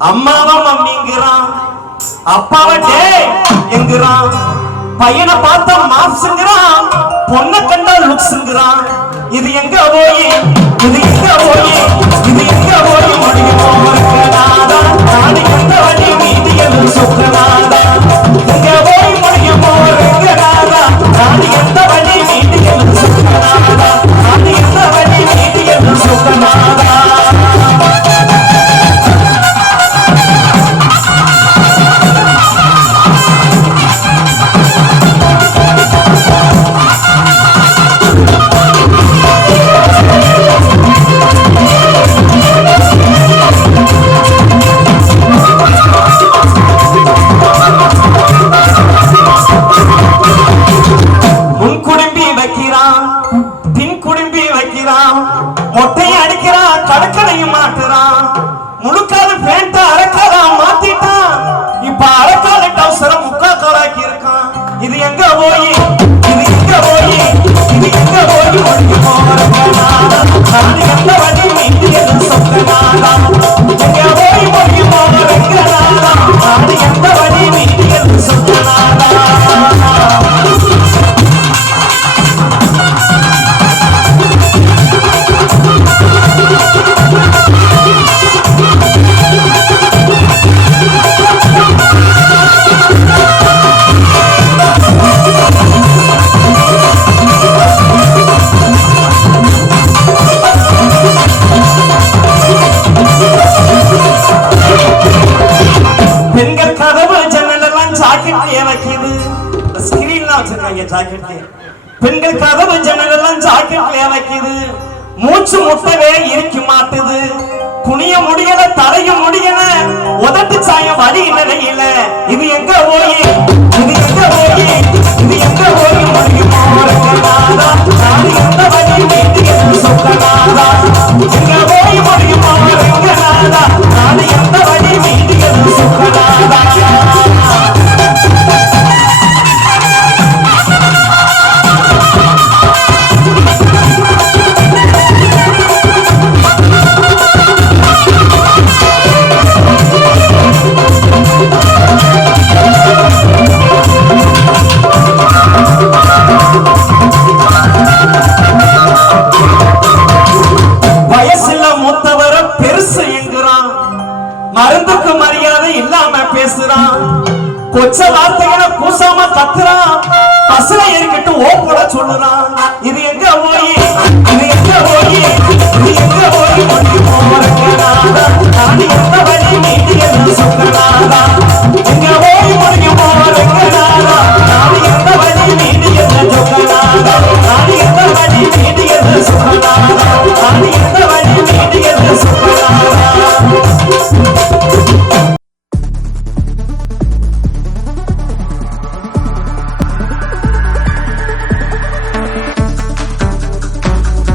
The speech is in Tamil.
அம்மாவா மம்மிங்கிறான் அப்பாவ டே என்கிறான் பையனை பார்த்தா மாப்ஸ்ங்கிறான் பொண்ணை கண்டா லுக்ஸ்ங்கிறான் இது எங்க போய்? இது எங்க போய்? இது போய் இது எங்க போய் இது எங்க போய் முடிஞ்சு போறதுனால நான் எந்த வழி எங்க போய் நான் எந்த வழி வச்சிருக்காங்க ஜாக்கெட்லயே பெண்கள் கதவு ஜன்னல் எல்லாம் ஜாக்கெட்லயே வைக்குது மூச்சு முட்டவே இருக்க மாட்டுது. குனிய முடியல தலைய முடியல உதட்டு சாயம் வழி நிலையில இது எங்க போய்? இது எங்க போய்? மருந்துக்கு மரியாதை இல்லாம பேசுறான். கொச்ச வார்த்தைகளை பூசாம கத்துறான். பசுல ஏறிக்கிட்டு ஓ போட சொல்லுறான். இது